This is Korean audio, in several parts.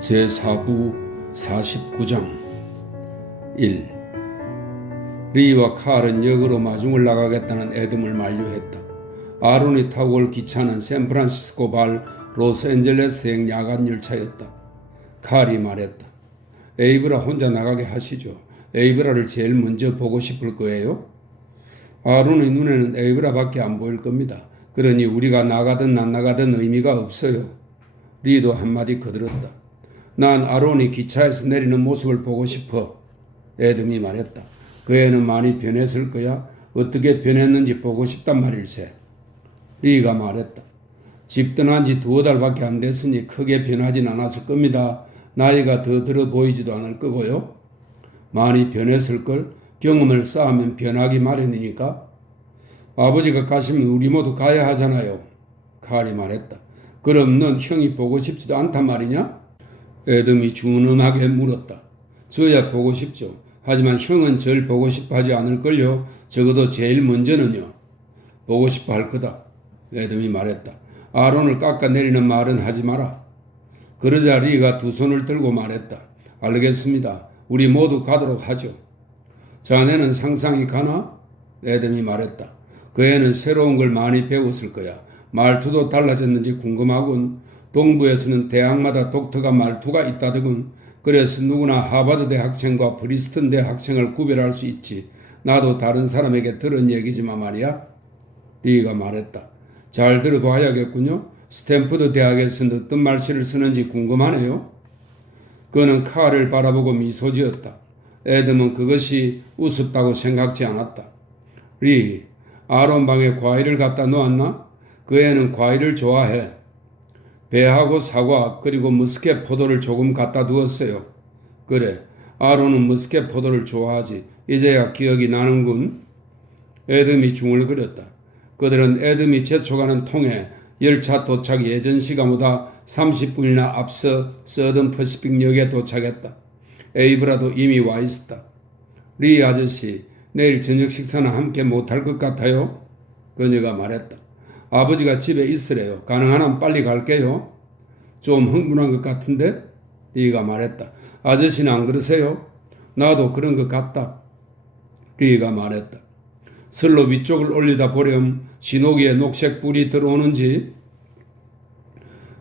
제4부 49장 1. 리와 칼은 역으로 마중을 나가겠다는 에덤을 만류했다. 아론이 타고 올 기차는 샌프란시스코 발 로스앤젤레스행 야간 열차였다. 칼이 말했다. 에이브라 혼자 나가게 하시죠. 에이브라를 제일 먼저 보고 싶을 거예요. 아론의 눈에는 에이브라밖에 안 보일 겁니다. 그러니 우리가 나가든 안 나가든 의미가 없어요. 리도 한마디 거들었다. 난 아론이 기차에서 내리는 모습을 보고 싶어. 에덤이 말했다. 그 애는 많이 변했을 거야. 어떻게 변했는지 보고 싶단 말일세. 리가 말했다. 집 떠난 지 2달밖에 안 됐으니 크게 변하진 않았을 겁니다. 나이가 더 들어 보이지도 않을 거고요. 많이 변했을걸. 경험을 쌓으면 변하기 마련이니까. 아버지가 가시면 우리 모두 가야 하잖아요. 칼이 말했다. 그럼 넌 형이 보고 싶지도 않단 말이냐? 에덤이 준엄하게 물었다. 저야 보고 싶죠. 하지만 형은 절 보고 싶어 하지 않을걸요. 적어도 제일 먼저는요. 보고 싶어 할 거다. 에덤이 말했다. 아론을 깎아내리는 말은 하지 마라. 그러자 리가 두 손을 들고 말했다. 알겠습니다. 우리 모두 가도록 하죠. 자네는 상상이 가나? 에덤이 말했다. 그 애는 새로운 걸 많이 배웠을 거야. 말투도 달라졌는지 궁금하군. 동부에서는 대학마다 독특한 말투가 있다더군. 그래서 누구나 하버드대 학생과 프리스턴대 학생을 구별할 수 있지. 나도 다른 사람에게 들은 얘기지만 말이야. 리가 말했다. 잘 들어봐야겠군요. 스탠퍼드 대학에서는 어떤 말씨를 쓰는지 궁금하네요. 그는 칼을 바라보고 미소 지었다. 에덤은 그것이 우습다고 생각지 않았다. 리, 아론 방에 과일을 갖다 놓았나? 그 애는 과일을 좋아해. 배하고 사과 그리고 머스켓 포도를 조금 갖다 두었어요. 그래, 아론은 머스켓 포도를 좋아하지. 이제야 기억이 나는군. 에덤이 중얼거렸다. 그들은 에덤이 재촉하는 통에 열차 도착 예전 시간보다 30분이나 앞서 서든 퍼시픽역에 도착했다. 에이브라도 이미 와 있었다. 리 아저씨, 내일 저녁 식사는 함께 못할 것 같아요? 그녀가 말했다. 아버지가 집에 있으래요. 가능하면 빨리 갈게요. 좀 흥분한 것 같은데? 리가 말했다. 아저씨는 안 그러세요? 나도 그런 것 같다. 리가 말했다. 슬로 위쪽을 올리다 보렴 신호기에 녹색 불이 들어오는지.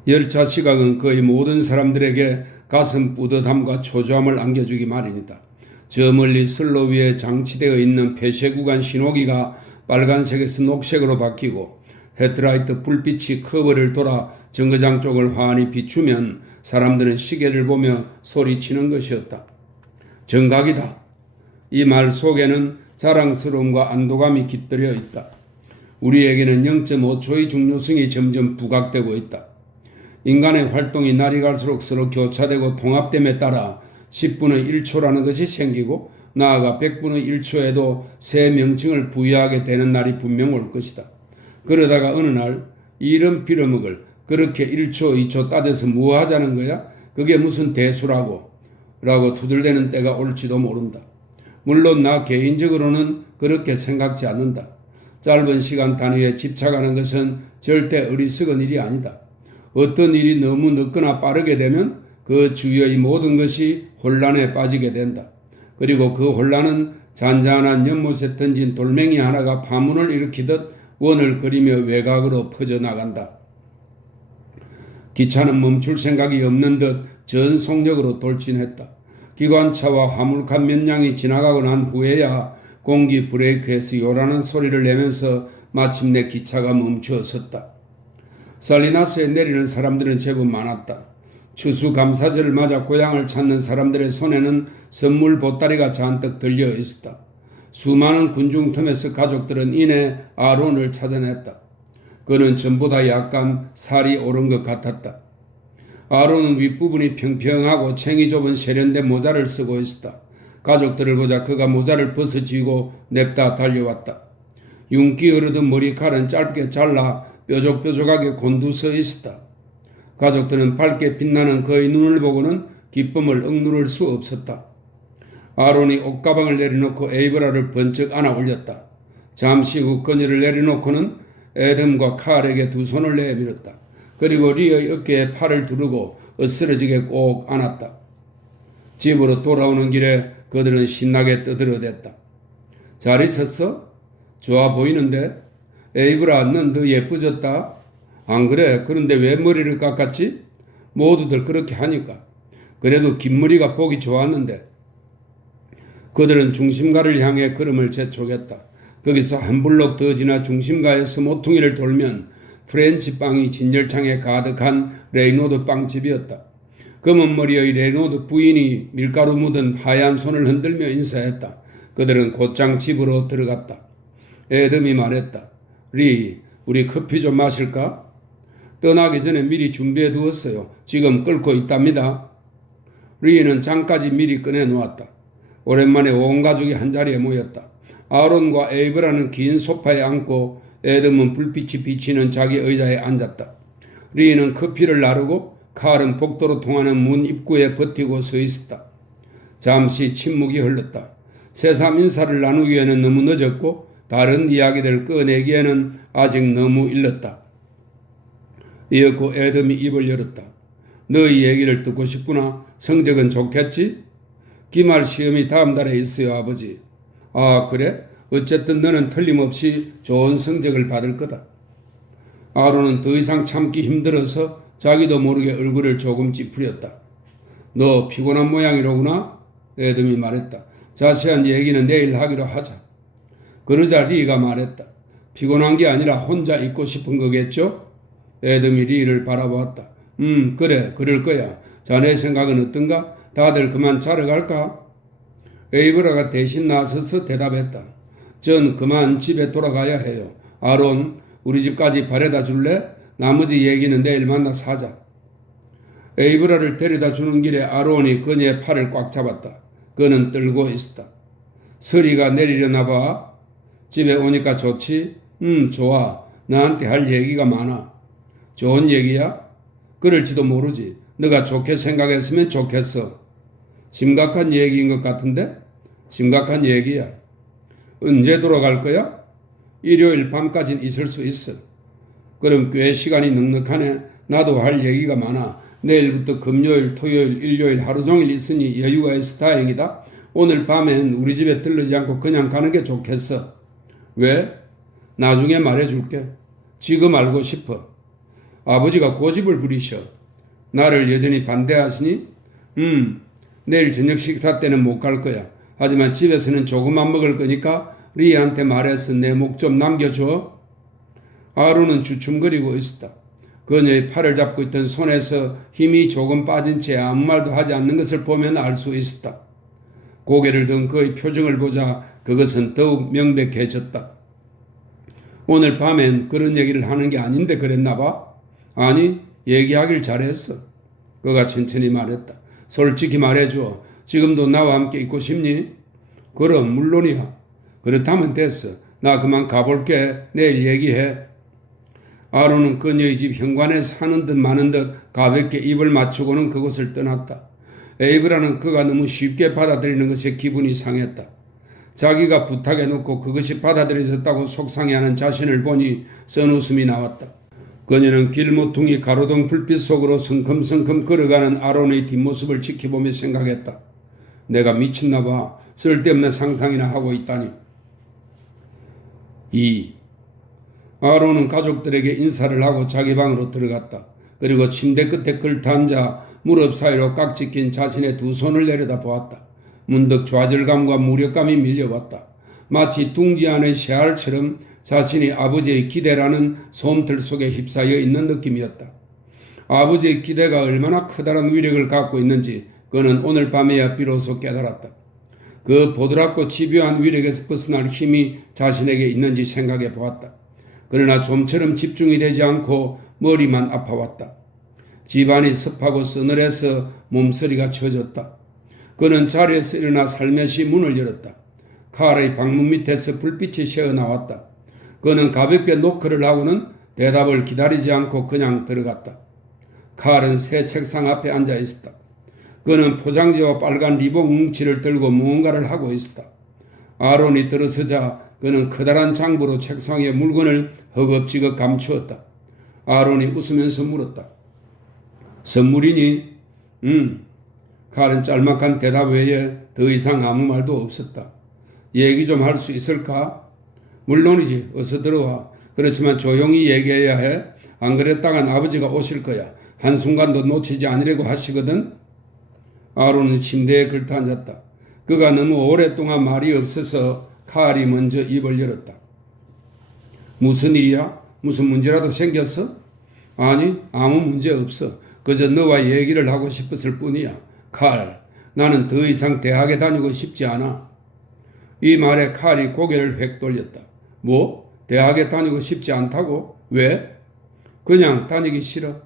열차 시각은 거의 모든 사람들에게 가슴 뿌듯함과 초조함을 안겨주기 마련이다. 저 멀리 슬로 위에 장치되어 있는 폐쇄 구간 신호기가 빨간색에서 녹색으로 바뀌고 헤드라이트 불빛이 커브를 돌아 정거장 쪽을 환히 비추면 사람들은 시계를 보며 소리치는 것이었다. 정각이다. 이 말 속에는 자랑스러움과 안도감이 깃들여 있다. 우리에게는 0.5초의 중요성이 점점 부각되고 있다. 인간의 활동이 날이 갈수록 서로 교차되고 통합됨에 따라 10분의 1초라는 것이 생기고 나아가 100분의 1초에도 새 명칭을 부여하게 되는 날이 분명 올 것이다. 그러다가 어느 날 이름 빌어먹을 그렇게 1초 2초 따져서 뭐 하자는 거야? 그게 무슨 대수라고 라고 두들대는 때가 올지도 모른다. 물론 나 개인적으로는 그렇게 생각지 않는다. 짧은 시간 단위에 집착하는 것은 절대 어리석은 일이 아니다. 어떤 일이 너무 늦거나 빠르게 되면 그 주위의 모든 것이 혼란에 빠지게 된다. 그리고 그 혼란은 잔잔한 연못에 던진 돌멩이 하나가 파문을 일으키듯 원을 그리며 외곽으로 퍼져나간다. 기차는 멈출 생각이 없는 듯 전속력으로 돌진했다. 기관차와 화물칸 몇 량이 지나가고 난 후에야 공기 브레이크에서 요란한 소리를 내면서 마침내 기차가 멈추어 섰다. 살리나스에 내리는 사람들은 제법 많았다. 추수감사절을 맞아 고향을 찾는 사람들의 손에는 선물 보따리가 잔뜩 들려 있었다. 수많은 군중 틈에서 가족들은 이내 아론을 찾아냈다. 그는 전부 다 약간 살이 오른 것 같았다. 아론은 윗부분이 평평하고 챙이 좁은 세련된 모자를 쓰고 있었다. 가족들을 보자 그가 모자를 벗어쥐고 냅다 달려왔다. 윤기 흐르던 머리칼은 짧게 잘라 뾰족뾰족하게 곤두서 있었다. 가족들은 밝게 빛나는 그의 눈을 보고는 기쁨을 억누를 수 없었다. 아론이 옷가방을 내려놓고 에이브라를 번쩍 안아 올렸다. 잠시 후 그녀를 내려놓고는 에덤과 칼에게 두 손을 내밀었다. 그리고 리의 어깨에 팔을 두르고 으스러지게 꼭 안았다. 집으로 돌아오는 길에 그들은 신나게 떠들어댔다. 잘 있었어? 좋아 보이는데? 에이브라, 넌 더 예뻐졌다. 안 그래? 그런데 왜 머리를 깎았지? 모두들 그렇게 하니까. 그래도 긴 머리가 보기 좋았는데. 그들은 중심가를 향해 걸음을 재촉했다. 거기서 한 블록 더 지나 중심가에서 모퉁이를 돌면 프렌치 빵이 진열창에 가득한 레이노드 빵집이었다. 검은 머리의 레이노드 부인이 밀가루 묻은 하얀 손을 흔들며 인사했다. 그들은 곧장 집으로 들어갔다. 애덤이 말했다. 리, 우리 커피 좀 마실까? 떠나기 전에 미리 준비해 두었어요. 지금 끓고 있답니다. 리는 잔까지 미리 꺼내 놓았다. 오랜만에 온 가족이 한자리에 모였다. 아론과 에이브라는 긴 소파에 앉고 애덤은 불빛이 비치는 자기 의자에 앉았다. 리는 커피를 나르고 칼은 복도로 통하는 문 입구에 버티고 서 있었다. 잠시 침묵이 흘렀다. 새삼 인사를 나누기에는 너무 늦었고 다른 이야기를 꺼내기에는 아직 너무 일렀다. 이윽고 애덤이 입을 열었다. 너희 얘기를 듣고 싶구나. 성적은 좋겠지? 기말 시험이 다음 달에 있어요, 아버지. 아, 그래? 어쨌든 너는 틀림없이 좋은 성적을 받을 거다. 아론은 더 이상 참기 힘들어서 자기도 모르게 얼굴을 조금 찌푸렸다. 너 피곤한 모양이로구나? 애덤이 말했다. 자세한 얘기는 내일 하기로 하자. 그러자 리가 말했다. 피곤한 게 아니라 혼자 있고 싶은 거겠죠? 애덤이 리를 바라보았다. 그래, 그럴 거야. 자네 생각은 어떤가? 다들 그만 자러 갈까? 에이브라가 대신 나서서 대답했다. 전 그만 집에 돌아가야 해요. 아론, 우리 집까지 바래다 줄래? 나머지 얘기는 내일 만나서 하자. 에이브라를 데려다 주는 길에 아론이 그녀의 팔을 꽉 잡았다. 그는 떨고 있었다. 서리가 내리려나 봐. 집에 오니까 좋지? 좋아. 나한테 할 얘기가 많아. 좋은 얘기야? 그럴지도 모르지. 너가 좋게 생각했으면 좋겠어. 심각한 얘기인 것 같은데? 심각한 얘기야. 언제 돌아갈 거야? 일요일 밤까지는 있을 수 있어. 그럼 꽤 시간이 넉넉하네. 나도 할 얘기가 많아. 내일부터 금요일, 토요일, 일요일 하루 종일 있으니 여유가 있어 다행이다. 오늘 밤엔 우리 집에 들르지 않고 그냥 가는 게 좋겠어. 왜? 나중에 말해줄게. 지금 알고 싶어. 아버지가 고집을 부리셔. 나를 여전히 반대하시니? 내일 저녁 식사 때는 못 갈 거야. 하지만 집에서는 조금만 먹을 거니까 리한테 말해서 내 목 좀 남겨줘. 아론은 주춤거리고 있었다. 그녀의 팔을 잡고 있던 손에서 힘이 조금 빠진 채 아무 말도 하지 않는 것을 보면 알 수 있었다. 고개를 든 그의 표정을 보자 그것은 더욱 명백해졌다. 오늘 밤엔 그런 얘기를 하는 게 아닌데 그랬나 봐? 아니, 얘기하길 잘했어. 그가 천천히 말했다. 솔직히 말해줘. 지금도 나와 함께 있고 싶니? 그럼 물론이야. 그렇다면 됐어. 나 그만 가볼게. 내일 얘기해. 아론은 그녀의 집 현관에 사는 듯 마는 듯 가볍게 입을 맞추고는 그곳을 떠났다. 에이브라는 그가 너무 쉽게 받아들이는 것에 기분이 상했다. 자기가 부탁해놓고 그것이 받아들여졌다고 속상해하는 자신을 보니 쓴웃음이 나왔다. 그녀는 길모퉁이 가로등 불빛 속으로 성큼성큼 걸어가는 아론의 뒷모습을 지켜보며 생각했다. 내가 미쳤나 봐. 쓸데없는 상상이나 하고 있다니. 2. 아론은 가족들에게 인사를 하고 자기 방으로 들어갔다. 그리고 침대 끝에 걸터앉아 무릎 사이로 깍지 낀 자신의 두 손을 내려다 보았다. 문득 좌절감과 무력감이 밀려왔다. 마치 둥지 안의 새알처럼 자신이 아버지의 기대라는 솜틀 속에 휩싸여 있는 느낌이었다. 아버지의 기대가 얼마나 커다란 위력을 갖고 있는지 그는 오늘 밤에야 비로소 깨달았다. 그 보드랍고 집요한 위력에서 벗어날 힘이 자신에게 있는지 생각해 보았다. 그러나 좀처럼 집중이 되지 않고 머리만 아파왔다. 집안이 습하고 서늘해서 몸서리가 쳐졌다. 그는 자리에서 일어나 살며시 문을 열었다. 칼의 방문 밑에서 불빛이 새어나왔다. 그는 가볍게 노크를 하고는 대답을 기다리지 않고 그냥 들어갔다. 칼은 새 책상 앞에 앉아 있었다. 그는 포장지와 빨간 리본 뭉치를 들고 무언가를 하고 있었다. 아론이 들어서자 그는 커다란 장부로 책상 위에 물건을 허겁지겁 감추었다. 아론이 웃으면서 물었다. 선물이니? 칼은 짤막한 대답 외에 더 이상 아무 말도 없었다. 얘기 좀 할 수 있을까? 물론이지. 어서 들어와. 그렇지만 조용히 얘기해야 해. 안 그랬다간 아버지가 오실 거야. 한순간도 놓치지 않으려고 하시거든. 아론은 침대에 걸터앉았다. 그가 너무 오랫동안 말이 없어서 칼이 먼저 입을 열었다. 무슨 일이야? 무슨 문제라도 생겼어? 아니, 아무 문제 없어. 그저 너와 얘기를 하고 싶었을 뿐이야. 칼, 나는 더 이상 대학에 다니고 싶지 않아. 이 말에 칼이 고개를 획 돌렸다. 뭐? 대학에 다니고 싶지 않다고? 왜? 그냥 다니기 싫어.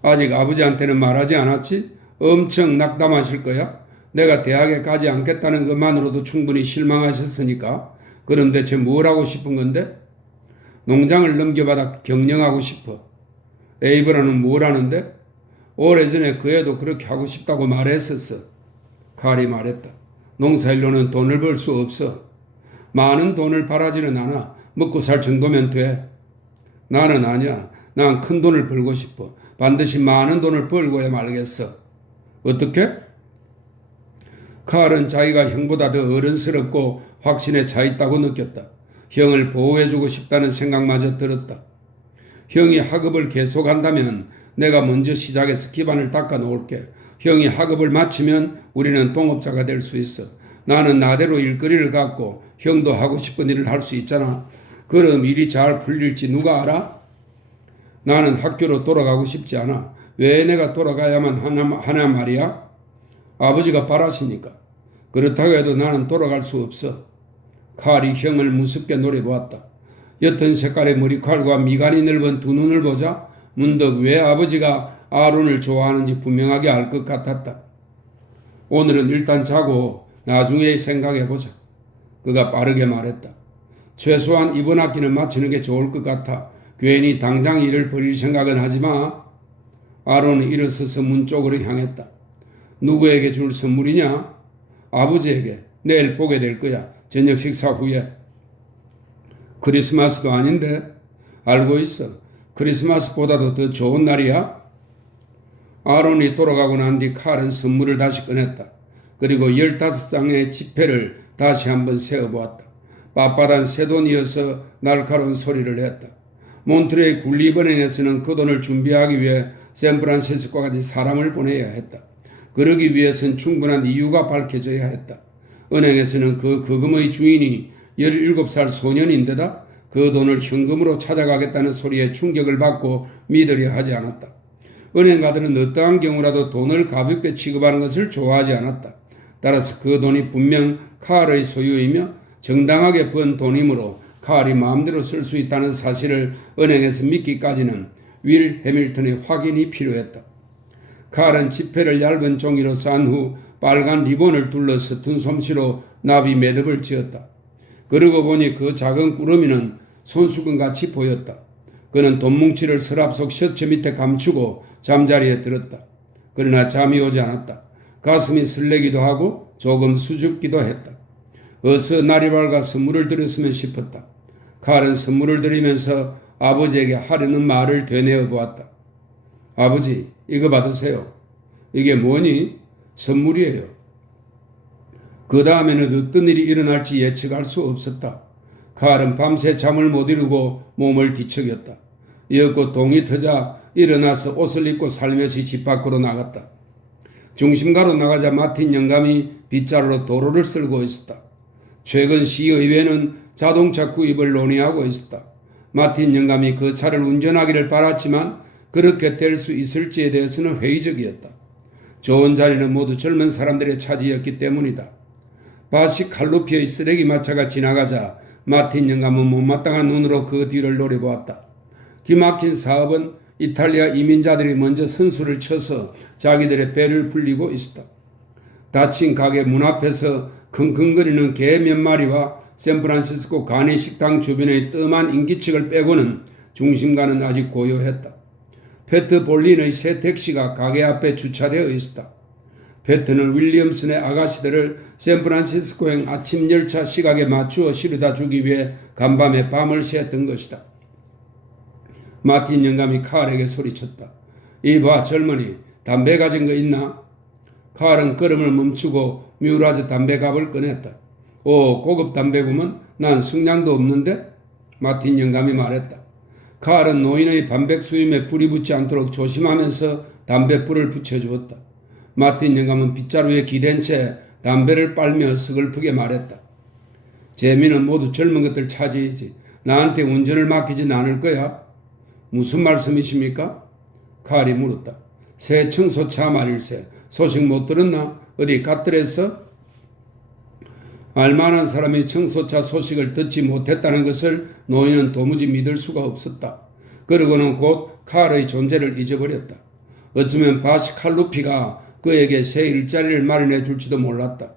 아직 아버지한테는 말하지 않았지? 엄청 낙담하실 거야. 내가 대학에 가지 않겠다는 것만으로도 충분히 실망하셨으니까. 그럼 대체 뭘 하고 싶은 건데? 농장을 넘겨받아 경영하고 싶어. 에이브라는 뭘 하는데? 오래전에 그 애도 그렇게 하고 싶다고 말했었어. 칼이 말했다. 농사일로는 돈을 벌 수 없어. 많은 돈을 바라지는 않아. 먹고 살 정도면 돼. 나는 아니야. 난 큰 돈을 벌고 싶어. 반드시 많은 돈을 벌고야 말겠어. 어떻게? 칼은 자기가 형보다 더 어른스럽고 확신에 차 있다고 느꼈다. 형을 보호해주고 싶다는 생각마저 들었다. 형이 학업을 계속한다면 내가 먼저 시작해서 기반을 닦아 놓을게. 형이 학업을 마치면 우리는 동업자가 될 수 있어. 나는 나대로 일거리를 갖고 형도 하고 싶은 일을 할 수 있잖아. 그럼 일이 잘 풀릴지 누가 알아? 나는 학교로 돌아가고 싶지 않아. 왜 내가 돌아가야만 하나 말이야? 아버지가 바라시니까. 그렇다고 해도 나는 돌아갈 수 없어. 칼이 형을 무섭게 노려보았다. 옅은 색깔의 머리칼과 미간이 넓은 두 눈을 보자 문득 왜 아버지가 아론을 좋아하는지 분명하게 알 것 같았다. 오늘은 일단 자고 나중에 생각해보자. 그가 빠르게 말했다. 최소한 이번 학기는 마치는 게 좋을 것 같아. 괜히 당장 일을 벌일 생각은 하지 마. 아론은 일어서서 문 쪽으로 향했다. 누구에게 줄 선물이냐? 아버지에게. 내일 보게 될 거야. 저녁 식사 후에. 크리스마스도 아닌데? 알고 있어. 크리스마스보다도 더 좋은 날이야? 아론이 돌아가고 난 뒤 칼은 선물을 다시 꺼냈다. 그리고 15장의 지폐를 다시 한번 세어보았다. 빳빳한 새돈이어서 날카로운 소리를 했다. 몬트레이 군립은행에서는 그 돈을 준비하기 위해 샌프란시스코까지 사람을 보내야 했다. 그러기 위해선 충분한 이유가 밝혀져야 했다. 은행에서는 그 거금의 주인이 17살 소년인데다 그 돈을 현금으로 찾아가겠다는 소리에 충격을 받고 믿으려 하지 않았다. 은행가들은 어떠한 경우라도 돈을 가볍게 취급하는 것을 좋아하지 않았다. 따라서 그 돈이 분명 칼의 소유이며 정당하게 번 돈이므로 칼이 마음대로 쓸 수 있다는 사실을 은행에서 믿기까지는 윌 해밀턴의 확인이 필요했다. 칼은 지폐를 얇은 종이로 싼 후 빨간 리본을 둘러 서툰 솜씨로 나비 매듭을 지었다. 그러고 보니 그 작은 꾸러미는 손수건같이 보였다. 그는 돈뭉치를 서랍 속 셔츠 밑에 감추고 잠자리에 들었다. 그러나 잠이 오지 않았다. 가슴이 설레기도 하고 조금 수줍기도 했다. 어서 날이 밝아 선물을 드렸으면 싶었다. 칼은 선물을 드리면서 아버지에게 하려는 말을 되뇌어 보았다. 아버지, 이거 받으세요. 이게 뭐니? 선물이에요. 그 다음에는 어떤 일이 일어날지 예측할 수 없었다. 칼은 밤새 잠을 못 이루고 몸을 뒤척였다. 이윽고 동이 트자 일어나서 옷을 입고 살며시 집 밖으로 나갔다. 중심가로 나가자 마틴 영감이 빗자루로 도로를 쓸고 있었다. 최근 시의회는 자동차 구입을 논의하고 있었다. 마틴 영감이 그 차를 운전하기를 바랐지만 그렇게 될 수 있을지에 대해서는 회의적이었다. 좋은 자리는 모두 젊은 사람들의 차지였기 때문이다. 바시 칼루피의 쓰레기 마차가 지나가자 마틴 영감은 못마땅한 눈으로 그 뒤를 노려보았다. 기막힌 사업은 이탈리아 이민자들이 먼저 선수를 쳐서 자기들의 배를 불리고 있었다. 닫힌 가게 문 앞에서 킁킁거리는 개 몇 마리와 샌프란시스코 가니 식당 주변의 뜸한 인기척을 빼고는 중심가는 아직 고요했다. 페트 볼린의 새 택시가 가게 앞에 주차되어 있었다. 페트는 윌리엄슨의 아가씨들을 샌프란시스코행 아침 열차 시각에 맞추어 실어다 주기 위해 간밤에 밤을 새었던 것이다. 마틴 영감이 칼에게 소리쳤다. 이봐 젊은이, 담배 가진 거 있나? 칼은 걸음을 멈추고 뮤라즈 담배갑을 꺼냈다. 오, 고급 담배구먼. 난 승량도 없는데? 마틴 영감이 말했다. 칼은 노인의 반백수임에 불이 붙지 않도록 조심하면서 담뱃불을 붙여주었다. 마틴 영감은 빗자루에 기댄 채 담배를 빨며 서글프게 말했다. 재미는 모두 젊은 것들 차지이지. 나한테 운전을 맡기진 않을 거야. 무슨 말씀이십니까? 칼이 물었다. 새 청소차 말일세. 소식 못 들었나? 어디 갔더랬어? 알만한 사람이 청소차 소식을 듣지 못했다는 것을 노인은 도무지 믿을 수가 없었다. 그러고는 곧 칼의 존재를 잊어버렸다. 어쩌면 바시 칼루피가 그에게 새 일자리를 마련해 줄지도 몰랐다.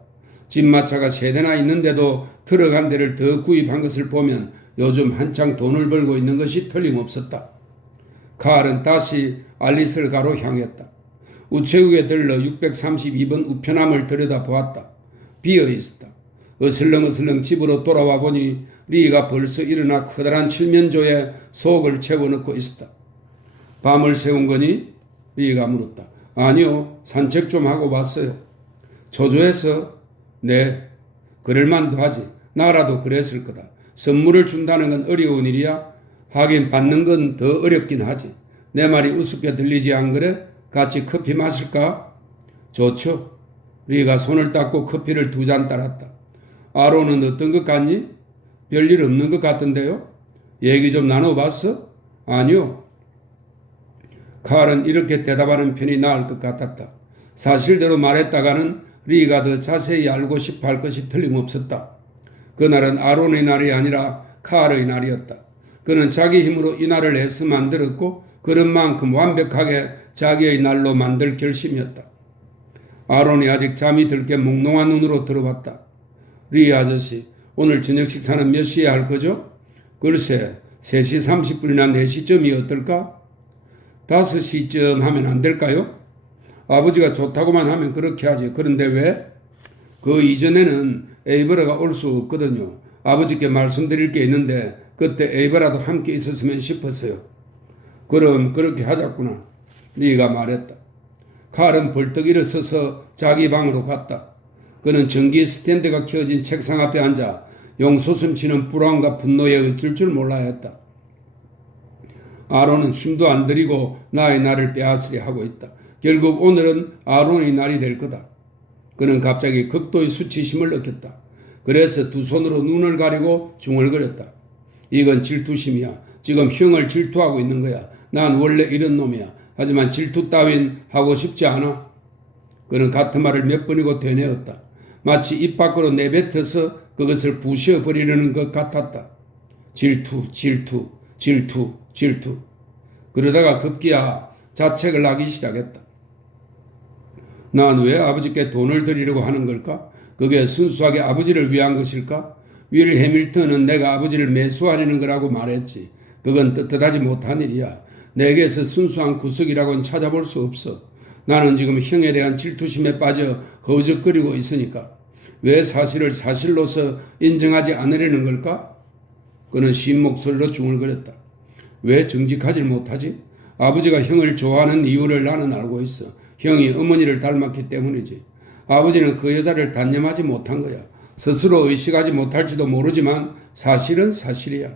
집마차가 3대나 있는데도 트럭 한 대를 더 구입한 것을 보면 요즘 한창 돈을 벌고 있는 것이 틀림없었다. 칼은 다시 알리슬가로 향했다. 우체국에 들러 632번 우편함을 들여다보았다. 비어있었다. 어슬렁어슬렁 집으로 돌아와 보니 리가 벌써 일어나 커다란 칠면조에 속을 채워넣고 있었다. 밤을 새운 거니? 리가 물었다. 아니요, 산책 좀 하고 왔어요. 초조해서? 네, 그럴만도 하지. 나라도 그랬을 거다. 선물을 준다는 건 어려운 일이야. 하긴 받는 건 더 어렵긴 하지. 내 말이 우습게 들리지 안 그래? 같이 커피 마실까? 좋죠. 리가 손을 닦고 커피를 2잔 따랐다. 아론은 어떤 것 같니? 별일 없는 것 같던데요? 얘기 좀 나눠봤어? 아니요. 칼은 이렇게 대답하는 편이 나을 것 같았다. 사실대로 말했다가는 리가 더 자세히 알고 싶어 할 것이 틀림없었다. 그날은 아론의 날이 아니라 칼의 날이었다. 그는 자기 힘으로 이 날을 애써 만들었고 그런 만큼 완벽하게 자기의 날로 만들 결심이었다. 아론이 아직 잠이 들게 몽롱한 눈으로 들어봤다. 리 아저씨, 오늘 저녁 식사는 몇 시에 할 거죠? 글쎄, 3시 30분이나 4시쯤이 어떨까? 5시쯤 하면 안 될까요? 아버지가 좋다고만 하면 그렇게 하지. 그런데 왜? 그 이전에는 에이버라가 올 수 없거든요. 아버지께 말씀드릴 게 있는데 그때 에이버라도 함께 있었으면 싶었어요. 그럼 그렇게 하자꾸나. 리가 말했다. 칼은 벌떡 일어서서 자기 방으로 갔다. 그는 전기 스탠드가 켜진 책상 앞에 앉아 용솟음치는 불안과 분노에 어쩔 줄 몰라야 했다. 아론은 힘도 안 들이고 나의 날을 빼앗으려 하고 있다. 결국 오늘은 아론의 날이 될 거다. 그는 갑자기 극도의 수치심을 느꼈다. 그래서 2 손으로 눈을 가리고 중얼거렸다. 이건 질투심이야. 지금 형을 질투하고 있는 거야. 난 원래 이런 놈이야. 하지만 질투 따윈 하고 싶지 않아. 그는 같은 말을 몇 번이고 되뇌었다. 마치 입 밖으로 내뱉어서 그것을 부셔버리려는 것 같았다. 질투, 질투, 질투, 질투. 그러다가 급기야 자책을 하기 시작했다. 난 왜 아버지께 돈을 드리려고 하는 걸까? 그게 순수하게 아버지를 위한 것일까? 윌 해밀턴은 내가 아버지를 매수하려는 거라고 말했지. 그건 떳떳하지 못한 일이야. 내게서 순수한 구석이라고는 찾아볼 수 없어. 나는 지금 형에 대한 질투심에 빠져 허우적거리고 있으니까. 왜 사실을 사실로서 인정하지 않으려는 걸까? 그는 쉰 목소리로 중얼거렸다. 왜 정직하지 못하지? 아버지가 형을 좋아하는 이유를 나는 알고 있어. 형이 어머니를 닮았기 때문이지. 아버지는 그 여자를 단념하지 못한 거야. 스스로 의식하지 못할지도 모르지만 사실은 사실이야.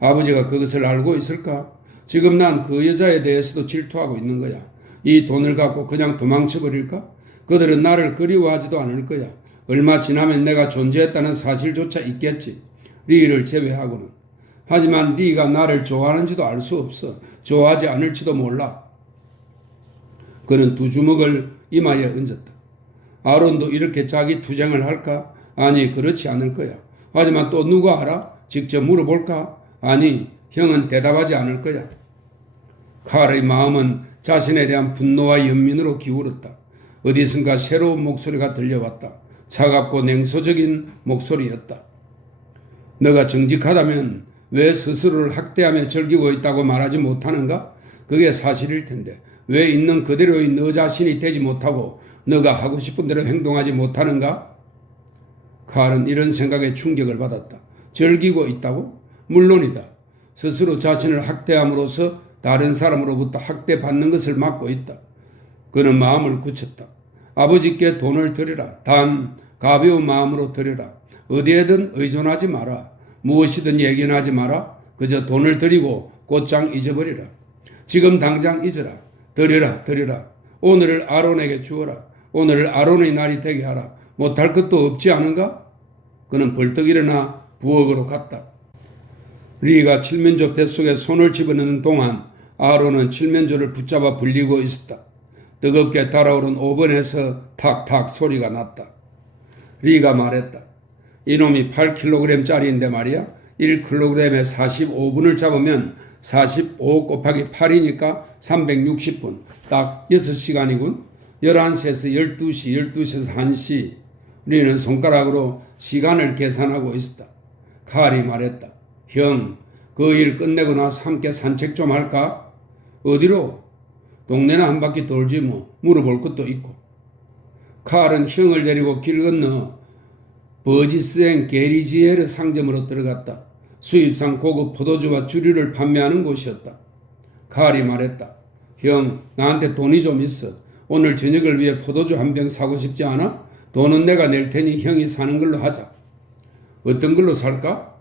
아버지가 그것을 알고 있을까? 지금 난 그 여자에 대해서도 질투하고 있는 거야. 이 돈을 갖고 그냥 도망쳐버릴까? 그들은 나를 그리워하지도 않을 거야. 얼마 지나면 내가 존재했다는 사실조차 있겠지. 리를 제외하고는. 하지만 네가 나를 좋아하는지도 알 수 없어. 좋아하지 않을지도 몰라. 그는 2 주먹을 이마에 얹었다. 아론도 이렇게 자기 투쟁을 할까? 아니, 그렇지 않을 거야. 하지만 또 누가 알아? 직접 물어볼까? 아니, 형은 대답하지 않을 거야. 칼의 마음은 자신에 대한 분노와 연민으로 기울었다. 어디선가 새로운 목소리가 들려왔다. 차갑고 냉소적인 목소리였다. 너가 정직하다면 왜 스스로를 학대하며 즐기고 있다고 말하지 못하는가? 그게 사실일 텐데 왜 있는 그대로의 너 자신이 되지 못하고 너가 하고 싶은 대로 행동하지 못하는가? 칼은 이런 생각에 충격을 받았다. 즐기고 있다고? 물론이다. 스스로 자신을 학대함으로써 다른 사람으로부터 학대받는 것을 막고 있다. 그는 마음을 굳혔다. 아버지께 돈을 드려라. 단 가벼운 마음으로 드려라. 어디에든 의존하지 마라. 무엇이든 예견하지 마라. 그저 돈을 드리고 곧장 잊어버리라. 지금 당장 잊어라. 드려라. 오늘을 아론에게 주어라. 오늘을 아론의 날이 되게 하라. 못할 것도 없지 않은가? 그는 벌떡 일어나 부엌으로 갔다. 리가 칠면조 뱃속에 손을 집어넣는 동안 아론은 칠면조를 붙잡아 불리고 있었다. 뜨겁게 달아오른 오븐에서 탁탁 소리가 났다. 리가 말했다. 이놈이 8kg짜리인데 말이야. 1kg에 45분을 잡으면 45 곱하기 8이니까 360분. 딱 6시간이군. 11시에서 12시, 12시에서 1시. 리는 손가락으로 시간을 계산하고 있었다. 칼이 말했다. 형, 그 일 끝내고 나서 함께 산책 좀 할까? 어디로? 동네나 한 바퀴 돌지 뭐. 물어볼 것도 있고. 칼은 형을 데리고 길 건너 버지스행 게리지에르 상점으로 들어갔다. 수입산 고급 포도주와 주류를 판매하는 곳이었다. 칼이 말했다. 형, 나한테 돈이 좀 있어. 오늘 저녁을 위해 포도주 한 병 사고 싶지 않아? 돈은 내가 낼 테니 형이 사는 걸로 하자. 어떤 걸로 살까?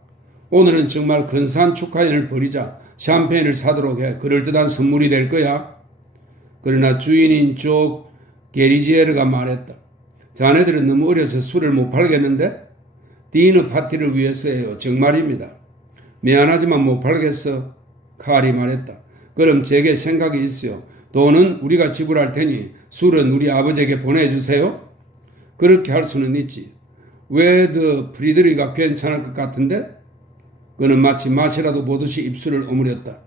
오늘은 정말 근사한 축하연을 벌이자. 샴페인을 사도록 해. 그럴듯한 선물이 될 거야. 그러나 주인인 쪽 게리지에르가 말했다. 자네들은 너무 어려서 술을 못 팔겠는데? 디너 파티를 위해서예요. 정말입니다. 미안하지만 못 팔겠어. 칼이 말했다. 그럼 제게 생각이 있어요. 돈은 우리가 지불할 테니 술은 우리 아버지에게 보내주세요. 그렇게 할 수는 있지. 왜 더 프리드리가 괜찮을 것 같은데? 그는 마치 맛이라도 보듯이 입술을 오므렸다.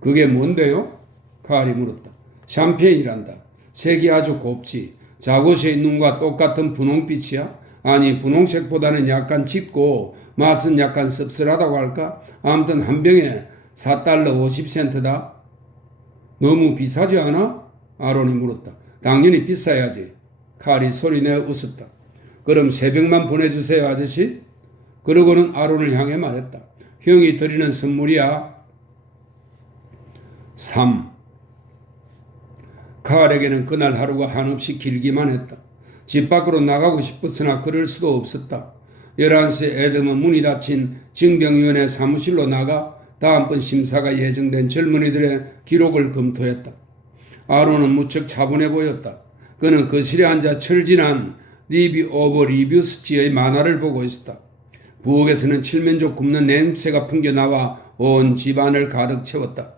그게 뭔데요? 칼이 물었다. 샴페인이란다. 색이 아주 곱지. 자고시의 눈과 똑같은 분홍빛이야? 아니 분홍색보다는 약간 짙고 맛은 약간 씁쓸하다고 할까? 아무튼 한 병에 4달러 50센트다. 너무 비싸지 않아? 아론이 물었다. 당연히 비싸야지. 칼이 소리내어 웃었다. 그럼 3병만 보내주세요 아저씨. 그러고는 아론을 향해 말했다. 형이 드리는 선물이야. 3. 칼에게는 그날 하루가 한없이 길기만 했다. 집 밖으로 나가고 싶었으나 그럴 수도 없었다. 11시에 애덤은 문이 닫힌 징병위원회 사무실로 나가 다음번 심사가 예정된 젊은이들의 기록을 검토했다. 아론은 무척 차분해 보였다. 그는 거실에 앉아 철진한 리뷰 오브 리뷰스지의 만화를 보고 있었다. 부엌에서는 칠면조 굽는 냄새가 풍겨나와 온 집안을 가득 채웠다.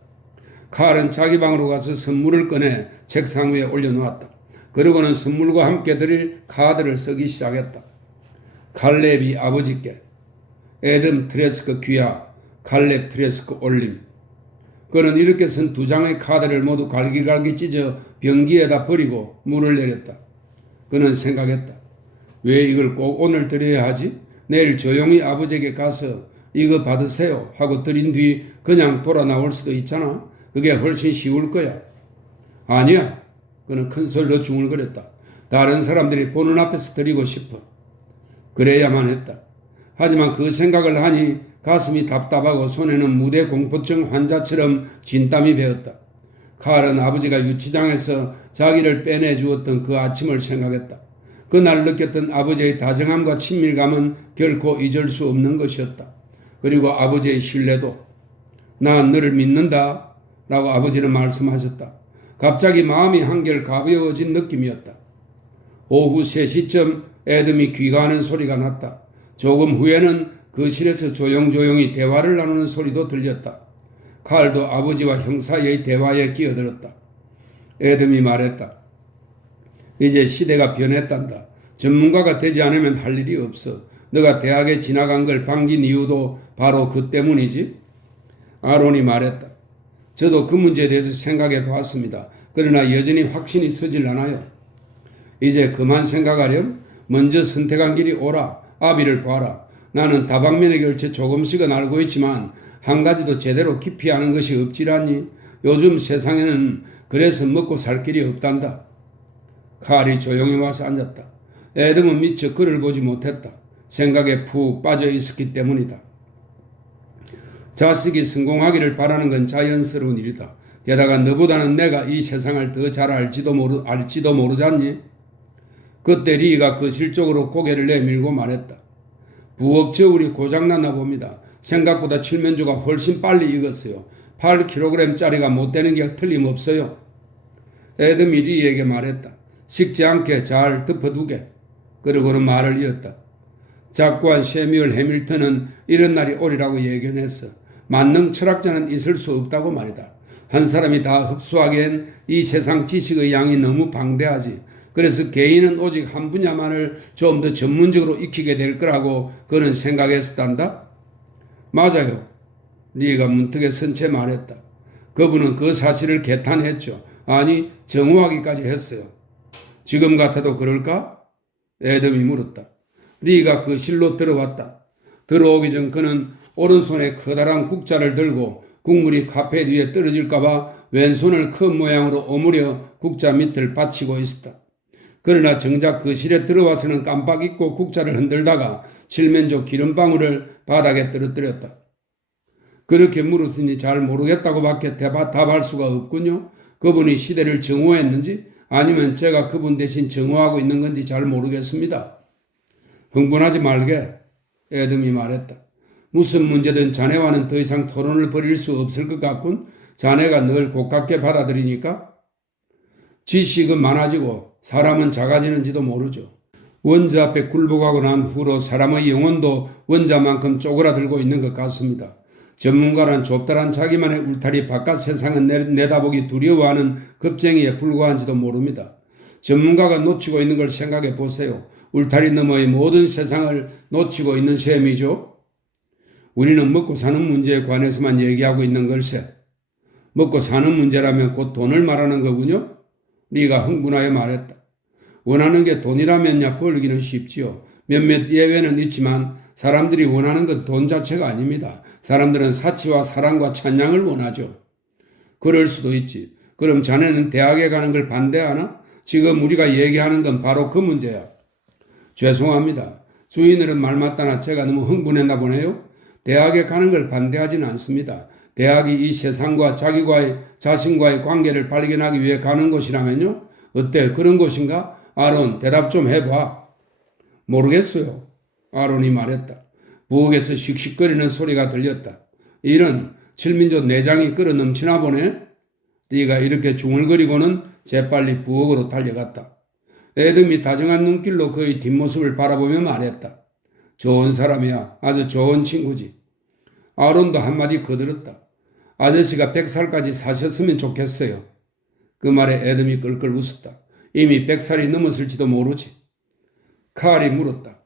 칼은 자기 방으로 가서 선물을 꺼내 책상 위에 올려놓았다. 그러고는 선물과 함께 드릴 카드를 쓰기 시작했다. 칼렙이 아버지께 애덤 트레스크 귀하, 칼렙 트레스크 올림. 그는 이렇게 쓴 2장의 카드를 모두 갈기갈기 찢어 변기에다 버리고 물을 내렸다. 그는 생각했다. 왜 이걸 꼭 오늘 드려야 하지? 내일 조용히 아버지에게 가서 이거 받으세요 하고 드린 뒤 그냥 돌아 나올 수도 있잖아. 그게 훨씬 쉬울 거야. 아니야. 그는 큰 소리로 중얼거렸다. 다른 사람들이 보는 앞에서 드리고 싶어. 그래야만 했다. 하지만 그 생각을 하니 가슴이 답답하고 손에는 무대 공포증 환자처럼 진땀이 배었다. 칼은 아버지가 유치장에서 자기를 빼내주었던 그 아침을 생각했다. 그날 느꼈던 아버지의 다정함과 친밀감은 결코 잊을 수 없는 것이었다. 그리고 아버지의 신뢰도. 난 너를 믿는다 라고 아버지는 말씀하셨다. 갑자기 마음이 한결 가벼워진 느낌이었다. 오후 3시쯤 애덤이 귀가하는 소리가 났다. 조금 후에는 거실에서 조용조용히 대화를 나누는 소리도 들렸다. 칼도 아버지와 형 사이의 대화에 끼어들었다. 애덤이 말했다. 이제 시대가 변했단다. 전문가가 되지 않으면 할 일이 없어. 너가 대학에 지나간 걸 반긴 이유도 바로 그 때문이지. 아론이 말했다. 저도 그 문제에 대해서 생각해 봤습니다. 그러나 여전히 확신이 서질 않아요. 이제 그만 생각하렴. 먼저 선택한 길이 오라. 아비를 봐라. 나는 다방면에 걸쳐 조금씩은 알고 있지만 한 가지도 제대로 깊이 아는 것이 없지라니. 요즘 세상에는 그래서 먹고 살 길이 없단다. 칼이 조용히 와서 앉았다. 애덤은 미처 그를 보지 못했다. 생각에 푹 빠져 있었기 때문이다. 자식이 성공하기를 바라는 건 자연스러운 일이다. 게다가 너보다는 내가 이 세상을 더 잘 알지도 모르잖니? 그때 리가 거실적으로 고개를 내밀고 말했다. 부엌 저울이 고장났나 봅니다. 생각보다 칠면조가 훨씬 빨리 익었어요. 8kg짜리가 못 되는 게 틀림없어요. 애덤이 리에게 말했다. 식지 않게 잘 덮어두게. 그러고는 말을 이었다. 작고한 세뮤얼 해밀턴은 이런 날이 오리라고 예견했어. 만능 철학자는 있을 수 없다고 말이다. 한 사람이 다 흡수하기엔 이 세상 지식의 양이 너무 방대하지. 그래서 개인은 오직 한 분야만을 좀 더 전문적으로 익히게 될 거라고 그는 생각했었단다. 맞아요. 리가 문득에 선채 말했다. 그분은 그 사실을 개탄했죠. 아니, 정오하기까지 했어요. 지금 같아도 그럴까? 애덤이 물었다. 리가 그 실로 들어왔다. 들어오기 전 그는 오른손에 커다란 국자를 들고 국물이 카페 위에 떨어질까봐 왼손을 큰 모양으로 오므려 국자 밑을 받치고 있었다. 그러나 정작 그 실에 들어와서는 깜빡 잊고 국자를 흔들다가 칠면조 기름방울을 바닥에 떨어뜨렸다. 그렇게 물었으니 잘 모르겠다고 밖에 답할 수가 없군요. 그분이 시대를 정오했는지 아니면 제가 그분 대신 정오하고 있는 건지 잘 모르겠습니다. 흥분하지 말게, 애덤이 말했다. 무슨 문제든 자네와는 더 이상 토론을 벌일 수 없을 것 같군. 자네가 늘 고깝게 받아들이니까. 지식은 많아지고 사람은 작아지는지도 모르죠. 원자 앞에 굴복하고 난 후로 사람의 영혼도 원자만큼 쪼그라들고 있는 것 같습니다. 전문가란 좁다란 자기만의 울타리 바깥 세상은 내다보기 두려워하는 겁쟁이에 불과한지도 모릅니다. 전문가가 놓치고 있는 걸 생각해 보세요. 울타리 너머의 모든 세상을 놓치고 있는 셈이죠. 우리는 먹고 사는 문제에 관해서만 얘기하고 있는 걸세. 먹고 사는 문제라면 곧 돈을 말하는 거군요. 리가 흥분하여 말했다. 원하는 게 돈이라면야 벌기는 쉽지요. 몇몇 예외는 있지만 사람들이 원하는 건 돈 자체가 아닙니다. 사람들은 사치와 사랑과 찬양을 원하죠. 그럴 수도 있지. 그럼 자네는 대학에 가는 걸 반대하나? 지금 우리가 얘기하는 건 바로 그 문제야. 죄송합니다. 주인들은 말 맞다나 제가 너무 흥분했나 보네요. 대학에 가는 걸 반대하지는 않습니다. 대학이 이 세상과 자신과의 관계를 발견하기 위해 가는 곳이라면요. 어때? 그런 곳인가? 아론, 대답 좀 해봐. 모르겠어요. 아론이 말했다. 부엌에서 씩씩거리는 소리가 들렸다. 이런 칠민조 내장이 끓어 넘치나 보네. 리가 이렇게 중얼거리고는 재빨리 부엌으로 달려갔다. 애덤이 다정한 눈길로 그의 뒷모습을 바라보며 말했다. 좋은 사람이야. 아주 좋은 친구지. 아론도 한마디 거들었다. 아저씨가 100살까지 사셨으면 좋겠어요. 그 말에 애덤이 끌끌 웃었다. 이미 100살이 넘었을지도 모르지. 칼이 물었다.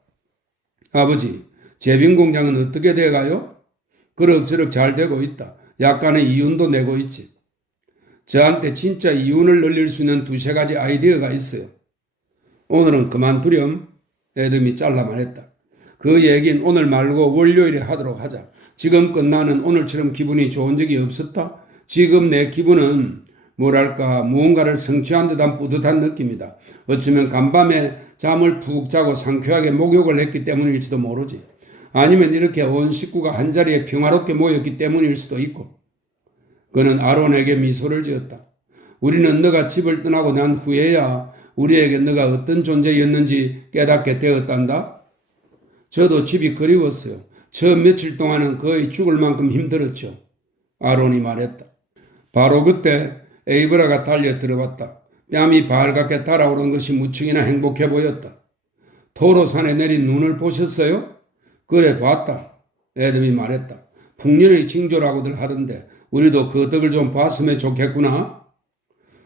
아버지, 제빙 공장은 어떻게 돼가요? 그럭저럭 잘 되고 있다. 약간의 이윤도 내고 있지. 저한테 진짜 이윤을 늘릴 수 있는 2-3가지 아이디어가 있어요. 오늘은 그만두렴. 애덤이 잘라 말했다. 그 얘긴 오늘 말고 월요일에 하도록 하자. 지금 끝나는 오늘처럼 기분이 좋은 적이 없었다. 지금 내 기분은 뭐랄까 무언가를 성취한 듯한 뿌듯한 느낌이다. 어쩌면 간밤에 잠을 푹 자고 상쾌하게 목욕을 했기 때문일지도 모르지. 아니면 이렇게 온 식구가 한자리에 평화롭게 모였기 때문일 수도 있고. 그는 아론에게 미소를 지었다. 우리는 너가 집을 떠나고 난 후에야 우리에게 너가 어떤 존재였는지 깨닫게 되었단다. 저도 집이 그리웠어요. 처음 며칠 동안은 거의 죽을 만큼 힘들었죠. 아론이 말했다. 바로 그때 에이브라가 달려 들어왔다. 뺨이 발갛게 달아오른 것이 무척이나 행복해 보였다. 토로산에 내린 눈을 보셨어요? 그래 봤다. 애덤이 말했다. 풍년의 징조라고들 하던데 우리도 그 덕을 좀 봤으면 좋겠구나.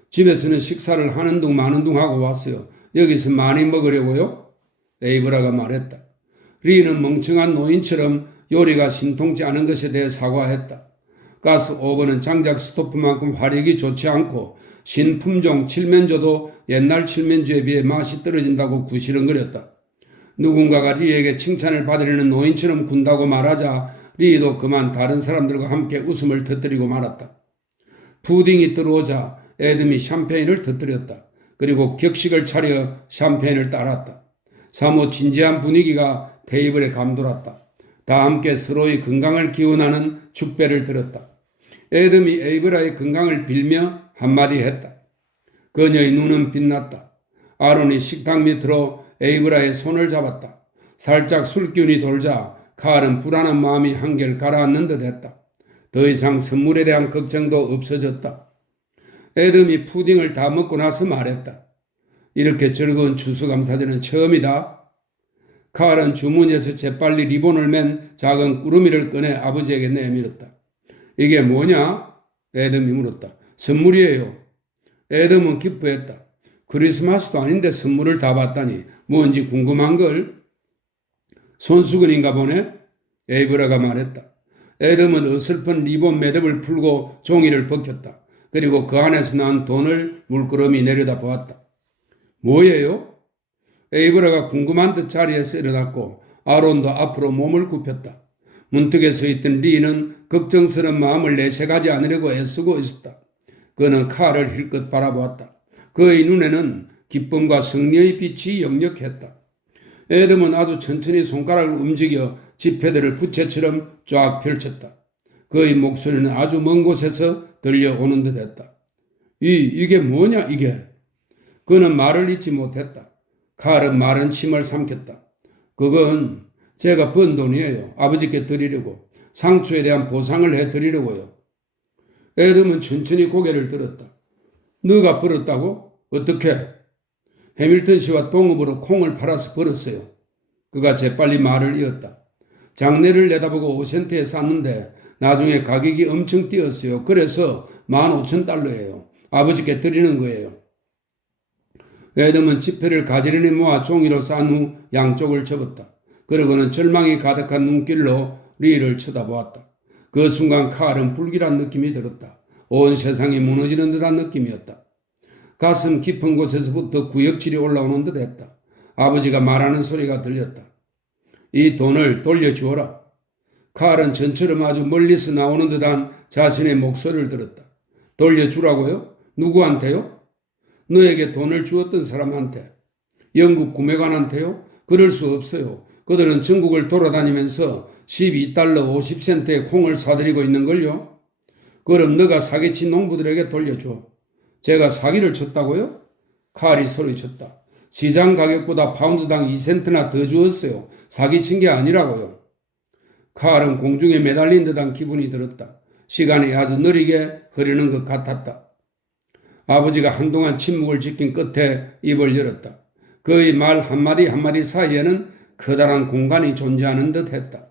집에서는 식사를 하는 둥 마는 둥 하고 왔어요. 여기서 많이 먹으려고요? 에이브라가 말했다. 리는 멍청한 노인처럼 요리가 신통치 않은 것에 대해 사과했다. 가스 오븐은 장작 스토프만큼 화력이 좋지 않고 신품종 칠면조도 옛날 칠면조에 비해 맛이 떨어진다고 구시렁거렸다. 누군가가 리에게 칭찬을 받으려는 노인처럼 군다고 말하자 리도 그만 다른 사람들과 함께 웃음을 터뜨리고 말았다. 푸딩이 들어오자 애덤이 샴페인을 터뜨렸다. 그리고 격식을 차려 샴페인을 따랐다. 사뭇 진지한 분위기가 테이블에 감돌았다. 다 함께 서로의 건강을 기원하는 축배를 들었다. 에돔이 에브라의 건강을 빌며 한마디 했다. 그녀의 눈은 빛났다. 아론이 식탁 밑으로 에브라의 손을 잡았다. 살짝 술기운이 돌자 칼은 불안한 마음이 한결 가라앉는 듯 했다. 더 이상 선물에 대한 걱정도 없어졌다. 에돔이 푸딩을 다 먹고 나서 말했다. 이렇게 즐거운 추수감사절은 처음이다. 칼은 주머니에서 재빨리 리본을 맨 작은 꾸러미를 꺼내 아버지에게 내밀었다. 이게 뭐냐? 에돔이 물었다. 선물이에요. 에돔은 기뻐했다. 크리스마스도 아닌데 선물을 다 받다니 뭔지 궁금한걸? 손수건인가 보네? 에브라가 말했다. 에돔은 어설픈 리본 매듭을 풀고 종이를 벗겼다. 그리고 그 안에서 난 돈을 물끄러미 내려다 보았다. 뭐예요? 에브라가 궁금한 듯 자리에서 일어났고 아론도 앞으로 몸을 굽혔다. 문턱에 서 있던 리는 걱정스러운 마음을 내색하지 않으려고 애쓰고 있었다. 그는 칼을 힐끗 바라보았다. 그의 눈에는 기쁨과 승리의 빛이 역력했다. 에돔은 아주 천천히 손가락을 움직여 지폐들을 부채처럼 쫙 펼쳤다. 그의 목소리는 아주 먼 곳에서 들려오는 듯 했다. 이게 뭐냐 이게? 그는 말을 잇지 못했다. 칼은 마른 침을 삼켰다. 그건 제가 번 돈이에요. 아버지께 드리려고. 상추에 대한 보상을 해드리려고요. 에돔은 천천히 고개를 들었다. 너가 벌었다고? 어떻게? 해밀턴 씨와 동업으로 콩을 팔아서 벌었어요. 그가 재빨리 말을 이었다. 장내를 내다보고 5센트에 샀는데 나중에 가격이 엄청 뛰었어요. 그래서 15,000달러예요. 아버지께 드리는 거예요. 에돔은 지폐를 가지런히 모아 종이로 싼 후 양쪽을 접었다. 그러고는 절망이 가득한 눈길로 리를 쳐다보았다. 그 순간 칼은 불길한 느낌이 들었다. 온 세상이 무너지는 듯한 느낌이었다. 가슴 깊은 곳에서부터 구역질이 올라오는 듯 했다. 아버지가 말하는 소리가 들렸다. 이 돈을 돌려주어라. 칼은 전처럼 아주 멀리서 나오는 듯한 자신의 목소리를 들었다. 돌려주라고요? 누구한테요? 너에게 돈을 주었던 사람한테. 영국 구매관한테요? 그럴 수 없어요. 그들은 전국을 돌아다니면서 12달러 50센트의 콩을 사들이고 있는걸요. 그럼 너가 사기친 농부들에게 돌려줘. 제가 사기를 쳤다고요? 칼이 소리쳤다. 시장 가격보다 파운드당 2센트나 더 주었어요. 사기친 게 아니라고요. 칼은 공중에 매달린 듯한 기분이 들었다. 시간이 아주 느리게 흐르는 것 같았다. 아버지가 한동안 침묵을 지킨 끝에 입을 열었다. 그의 말 한마디 한마디 사이에는 커다란 공간이 존재하는 듯 했다.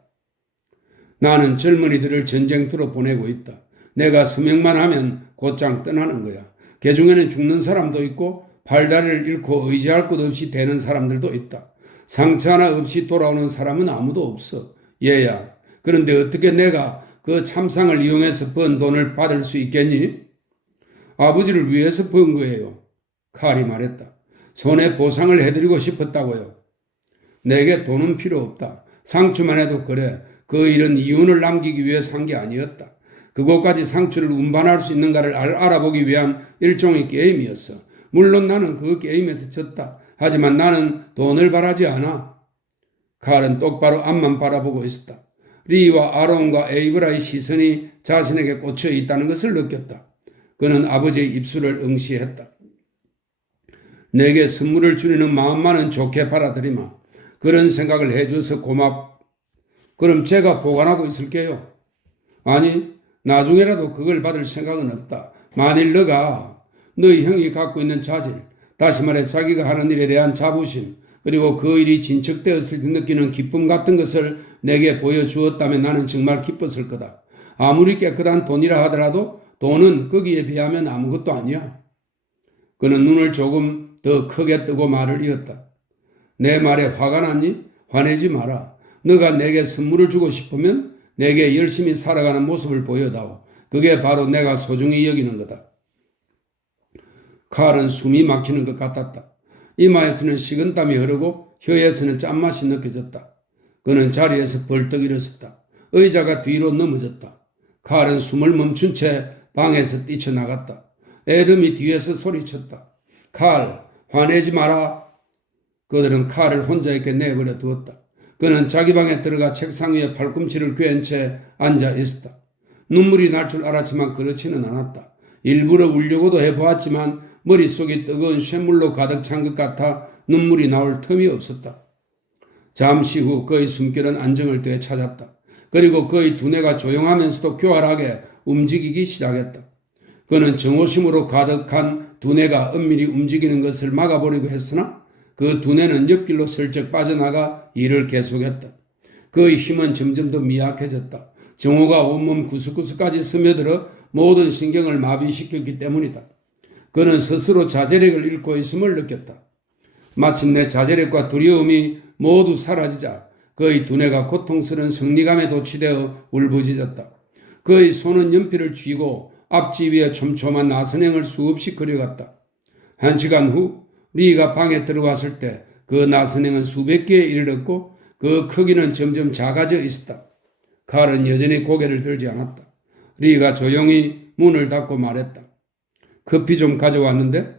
나는 젊은이들을 전쟁터로 보내고 있다. 내가 서명만 하면 곧장 떠나는 거야. 그 중에는 죽는 사람도 있고 발다리를 잃고 의지할 곳 없이 되는 사람들도 있다. 상처 하나 없이 돌아오는 사람은 아무도 없어. 얘야. 그런데 어떻게 내가 그 참상을 이용해서 번 돈을 받을 수 있겠니? 아버지를 위해서 번 거예요. 칼이 말했다. 손해 보상을 해드리고 싶었다고요. 내게 돈은 필요 없다. 상추만 해도 그래. 그 일은 이윤을 남기기 위해서 한 게 아니었다. 그곳까지 상추를 운반할 수 있는가를 알아보기 위한 일종의 게임이었어. 물론 나는 그 게임에 졌다. 하지만 나는 돈을 바라지 않아. 칼은 똑바로 앞만 바라보고 있었다. 리와 아론과 에이브라의 시선이 자신에게 꽂혀 있다는 것을 느꼈다. 그는 아버지의 입술을 응시했다. 내게 선물을 주려는 마음만은 좋게 받아들이마. 그런 생각을 해줘서 그럼 제가 보관하고 있을게요. 아니, 나중에라도 그걸 받을 생각은 없다. 만일 너희 형이 갖고 있는 자질, 다시 말해 자기가 하는 일에 대한 자부심, 그리고 그 일이 진척되었을 때 느끼는 기쁨 같은 것을 내게 보여주었다면 나는 정말 기뻤을 거다. 아무리 깨끗한 돈이라 하더라도 돈은 거기에 비하면 아무것도 아니야. 그는 눈을 조금 더 크게 뜨고 말을 이었다. 내 말에 화가 났니? 화내지 마라. 너가 내게 선물을 주고 싶으면 내게 열심히 살아가는 모습을 보여다오. 그게 바로 내가 소중히 여기는 거다. 칼은 숨이 막히는 것 같았다. 이마에서는 식은땀이 흐르고 혀에서는 짠맛이 느껴졌다. 그는 자리에서 벌떡 일어섰다. 의자가 뒤로 넘어졌다. 칼은 숨을 멈춘 채 방에서 뛰쳐나갔다. 에돔이 뒤에서 소리쳤다. 칼, 화내지 마라. 그들은 칼을 혼자 있게 내버려 두었다. 그는 자기 방에 들어가 책상 위에 팔꿈치를 꿰은 채 앉아 있었다. 눈물이 날 줄 알았지만 그렇지는 않았다. 일부러 울려고도 해보았지만 머릿속이 뜨거운 쇳물로 가득 찬 것 같아 눈물이 나올 틈이 없었다. 잠시 후 그의 숨결은 안정을 되찾았다. 그리고 그의 두뇌가 조용하면서도 교활하게 움직이기 시작했다. 그는 정오심으로 가득한 두뇌가 은밀히 움직이는 것을 막아보려고 했으나 그 두뇌는 옆길로 슬쩍 빠져나가 일을 계속했다. 그의 힘은 점점 더 미약해졌다. 정오가 온몸 구석구석까지 스며들어 모든 신경을 마비시켰기 때문이다. 그는 스스로 자제력을 잃고 있음을 느꼈다. 마침내 자제력과 두려움이 모두 사라지자 그의 두뇌가 고통스러운 승리감에 도취되어 울부짖었다. 그의 손은 연필을 쥐고 앞지 위에 촘촘한 나선행을 수없이 그려갔다. 1시간 후 리가 방에 들어왔을 때 그 나선행은 수백 개에 이르렀고 그 크기는 점점 작아져 있었다. 칼은 여전히 고개를 들지 않았다. 리가 조용히 문을 닫고 말했다. 커피 좀 가져왔는데?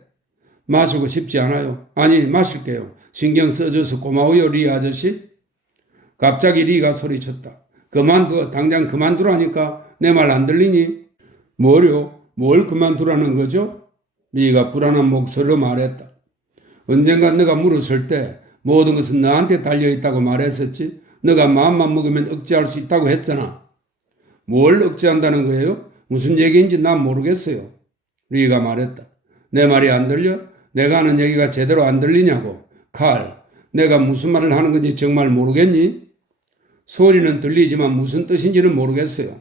마시고 싶지 않아요. 아니, 마실게요. 신경 써줘서 고마워요, 리 아저씨. 갑자기 리가 소리쳤다. 그만둬. 당장 그만두라니까. 내 말 안 들리니? 뭐요? 뭘 그만두라는 거죠? 리가 불안한 목소리로 말했다. 언젠가 너가 물었을 때 모든 것은 너한테 달려있다고 말했었지. 너가 마음만 먹으면 억제할 수 있다고 했잖아. 뭘 억제한다는 거예요? 무슨 얘기인지 난 모르겠어요. 리가 말했다. 내 말이 안 들려? 내가 하는 얘기가 제대로 안 들리냐고. 칼, 내가 무슨 말을 하는 건지 정말 모르겠니? 소리는 들리지만 무슨 뜻인지는 모르겠어요.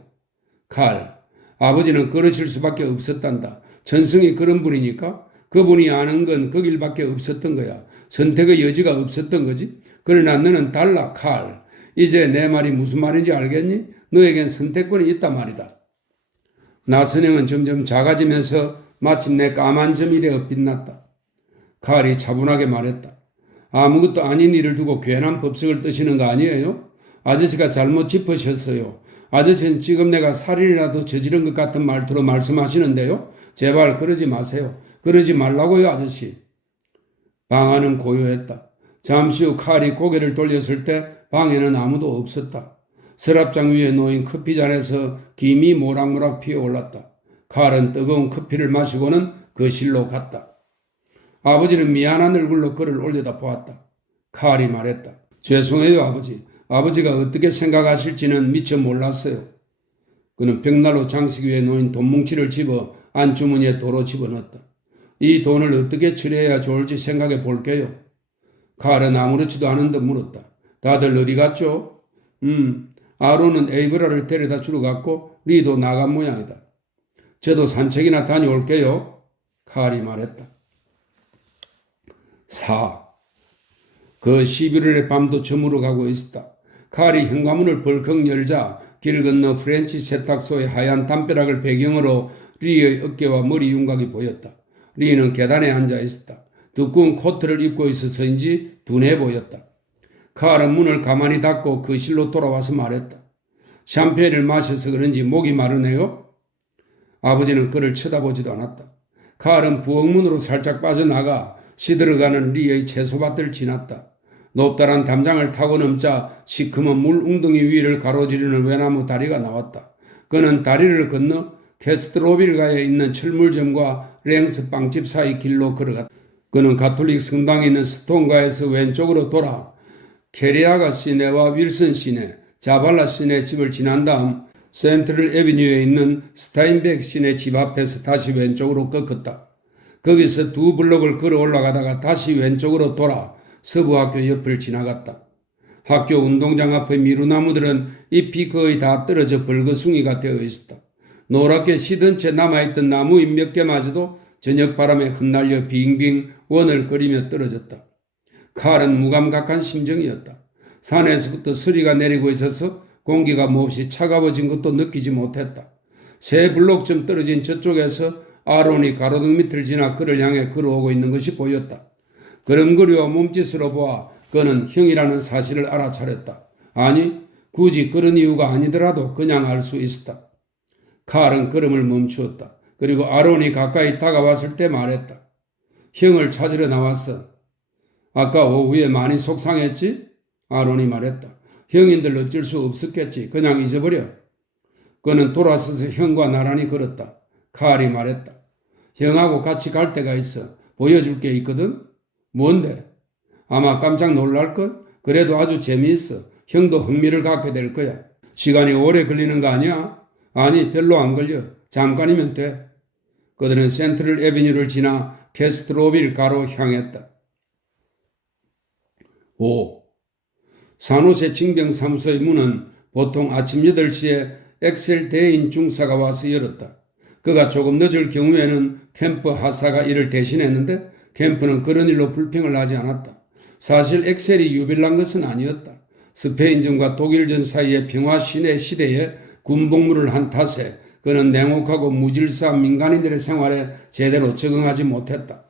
칼, 아버지는 그러실 수밖에 없었단다. 전승이 그런 분이니까 그분이 아는 건 그 길밖에 없었던 거야. 선택의 여지가 없었던 거지. 그러나 너는 달라, 칼. 이제 내 말이 무슨 말인지 알겠니? 너에겐 선택권이 있단 말이다. 나선행은 점점 작아지면서 마침내 까만 점이 되어 빛났다. 칼이 차분하게 말했다. 아무것도 아닌 일을 두고 괜한 법석을 뜨시는 거 아니에요? 아저씨가 잘못 짚으셨어요. 아저씨는 지금 내가 살인이라도 저지른 것 같은 말투로 말씀하시는데요. 제발 그러지 마세요. 그러지 말라고요, 아저씨. 방 안은 고요했다. 잠시 후 칼이 고개를 돌렸을 때 방에는 아무도 없었다. 서랍장 위에 놓인 커피잔에서 김이 모락모락 피어올랐다. 칼은 뜨거운 커피를 마시고는 거실로 갔다. 아버지는 미안한 얼굴로 그를 올려다 보았다. 칼이 말했다. 죄송해요, 아버지. 아버지가 어떻게 생각하실지는 미처 몰랐어요. 그는 벽난로 장식 위에 놓인 돈뭉치를 집어 안주머니에 도로 집어넣었다. 이 돈을 어떻게 처리해야 좋을지 생각해 볼게요. 칼은 아무렇지도 않은 듯 물었다. 다들 어디 갔죠? 아론은 에이브라를 데려다 주러 갔고 리도 나간 모양이다. 저도 산책이나 다녀올게요. 칼이 말했다. 4. 그 11월의 밤도 저물어 가고 있었다. 칼이 현관문을 벌컥 열자 길 건너 프렌치 세탁소의 하얀 담벼락을 배경으로 리의 어깨와 머리 윤곽이 보였다. 리는 계단에 앉아 있었다. 두꺼운 코트를 입고 있어서인지 둔해 보였다. 칼은 문을 가만히 닫고 거실로 돌아와서 말했다. 샴페인을 마셔서 그런지 목이 마르네요. 아버지는 그를 쳐다보지도 않았다. 칼은 부엌문으로 살짝 빠져나가 시들어가는 리의 채소밭을 지났다. 높다란 담장을 타고 넘자 시커먼 물 웅덩이 위를 가로지르는 외나무 다리가 나왔다. 그는 다리를 건너 캐스트로빌가에 있는 철물점과 랭스 빵집 사이 길로 걸어갔다. 그는 가톨릭 성당에 있는 스톤가에서 왼쪽으로 돌아 캐리아가 시내와 윌슨 시내, 자발라 시내 집을 지난 다음 센트럴 애비뉴에 있는 스타인백 시내 집 앞에서 다시 왼쪽으로 꺾었다. 거기서 두 블록을 걸어 올라가다가 다시 왼쪽으로 돌아 서부학교 옆을 지나갔다. 학교 운동장 앞의 미루나무들은 잎이 거의 다 떨어져 벌거숭이가 되어 있었다. 노랗게 시든 채 남아있던 나무잎 몇 개마저도 저녁 바람에 흩날려 빙빙 원을 그리며 떨어졌다. 칼은 무감각한 심정이었다. 산에서부터 서리가 내리고 있어서 공기가 몹시 차가워진 것도 느끼지 못했다. 세 블록쯤 떨어진 저쪽에서 아론이 가로등 밑을 지나 그를 향해 걸어오고 있는 것이 보였다. 걸음걸이와 몸짓으로 보아 그는 형이라는 사실을 알아차렸다. 아니, 굳이 그런 이유가 아니더라도 그냥 알 수 있었다. 칼은 걸음을 멈추었다. 그리고 아론이 가까이 다가왔을 때 말했다. 형을 찾으러 나왔어. 아까 오후에 많이 속상했지? 아론이 말했다. 형인들 어쩔 수 없었겠지. 그냥 잊어버려. 그는 돌아서서 형과 나란히 걸었다. 칼이 말했다. 형하고 같이 갈 데가 있어. 보여줄 게 있거든? 뭔데? 아마 깜짝 놀랄걸? 그래도 아주 재미있어. 형도 흥미를 갖게 될 거야. 시간이 오래 걸리는 거 아니야? 아니, 별로 안 걸려. 잠깐이면 돼. 그들은 센트럴 애비뉴를 지나 캐스트로빌 가로 향했다. 5. 산호세 징병사무소의 문은 보통 아침 8시에 엑셀 대인 중사가 와서 열었다. 그가 조금 늦을 경우에는 캠프 하사가 이를 대신했는데 캠프는 그런 일로 불평을 하지 않았다. 사실 엑셀이 유별난 것은 아니었다. 스페인전과 독일전 사이의 평화 신의 시대에 군복무를 한 탓에 그는 냉혹하고 무질서한 민간인들의 생활에 제대로 적응하지 못했다.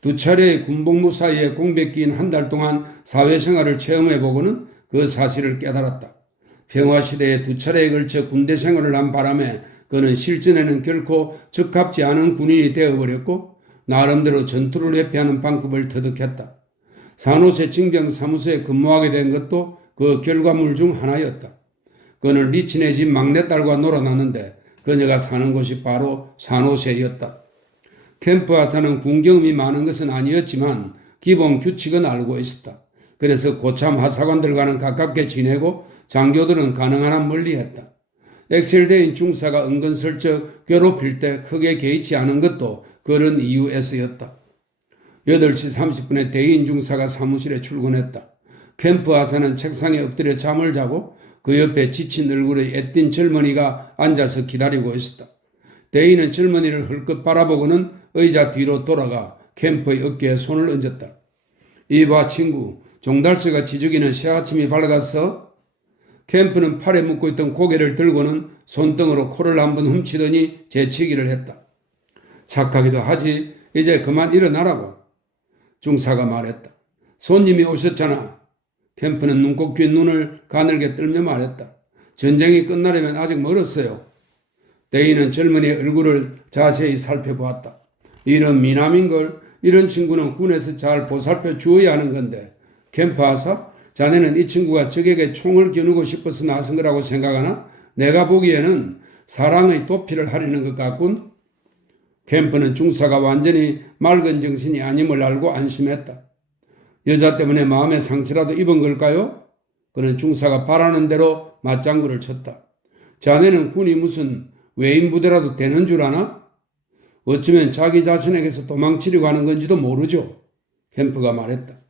두 차례의 군복무 사이에 공백기인 한 달 동안 사회생활을 체험해보고는 그 사실을 깨달았다. 평화시대에 두 차례에 걸쳐 군대 생활을 한 바람에 그는 실전에는 결코 적합지 않은 군인이 되어버렸고 나름대로 전투를 회피하는 방법을 터득했다. 산호세 징병사무소에 근무하게 된 것도 그 결과물 중 하나였다. 그는 리치네 집 막내딸과 놀아났는데 그녀가 사는 곳이 바로 산호세였다. 캠프 하사는 군 경험이 많은 것은 아니었지만 기본 규칙은 알고 있었다. 그래서 고참 하사관들과는 가깝게 지내고 장교들은 가능한 한 멀리했다. 엑셀대인 중사가 은근슬쩍 괴롭힐 때 크게 개의치 않은 것도 그런 이유에서였다. 8시 30분에 대인 중사가 사무실에 출근했다. 캠프 하사는 책상에 엎드려 잠을 자고 그 옆에 지친 얼굴의 애띤 젊은이가 앉아서 기다리고 있었다. 대인은 젊은이를 헐끗 바라보고는 의자 뒤로 돌아가 캠프의 어깨에 손을 얹었다. 이봐 친구, 종달새가 지저귀는 새아침이 밝았어? 캠프는 팔에 묶고 있던 고개를 들고는 손등으로 코를 한번 훔치더니 재치기를 했다. 착하기도 하지. 이제 그만 일어나라고. 중사가 말했다. 손님이 오셨잖아. 캠프는 눈꼭 낀 눈을 가늘게 떨며 말했다. 전쟁이 끝나려면 아직 멀었어요. 대인은 젊은이의 얼굴을 자세히 살펴보았다. 이런 미남인걸. 이런 친구는 군에서 잘 보살펴 주어야 하는 건데. 캠프 하사? 자네는 이 친구가 적에게 총을 겨누고 싶어서 나선 거라고 생각하나? 내가 보기에는 사랑의 도피를 하려는 것 같군. 캠프는 중사가 완전히 맑은 정신이 아님을 알고 안심했다. 여자 때문에 마음의 상처라도 입은 걸까요? 그는 중사가 바라는 대로 맞장구를 쳤다. 자네는 군이 무슨 외인 부대라도 되는 줄 아나? 어쩌면 자기 자신에게서 도망치려고 하는 건지도 모르죠. 캠프가 말했다.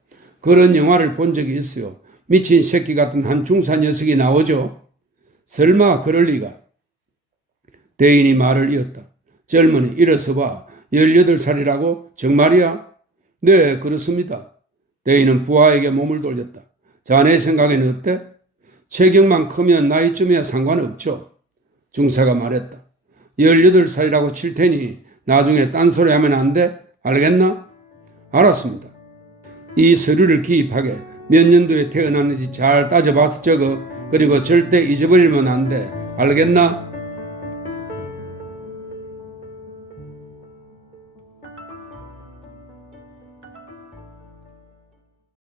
그런 영화를 본 적이 있어요. 미친 새끼 같은 한 중사 녀석이 나오죠. 설마 그럴 리가. 대인이 말을 이었다. 젊은이 일어서 봐. 18살이라고? 정말이야? 네, 그렇습니다. 대인은 부하에게 몸을 돌렸다. 자네 생각에는 어때? 체격만 크면 나이쯤이야 상관없죠. 중사가 말했다. 18살이라고 칠 테니 나중에 딴소리 하면 안 돼? 알겠나? 알았습니다. 이 서류를 기입하게 몇 년도에 태어났는지 잘 따져봐서 적어. 그리고 절대 잊어버리면 안 돼. 알겠나?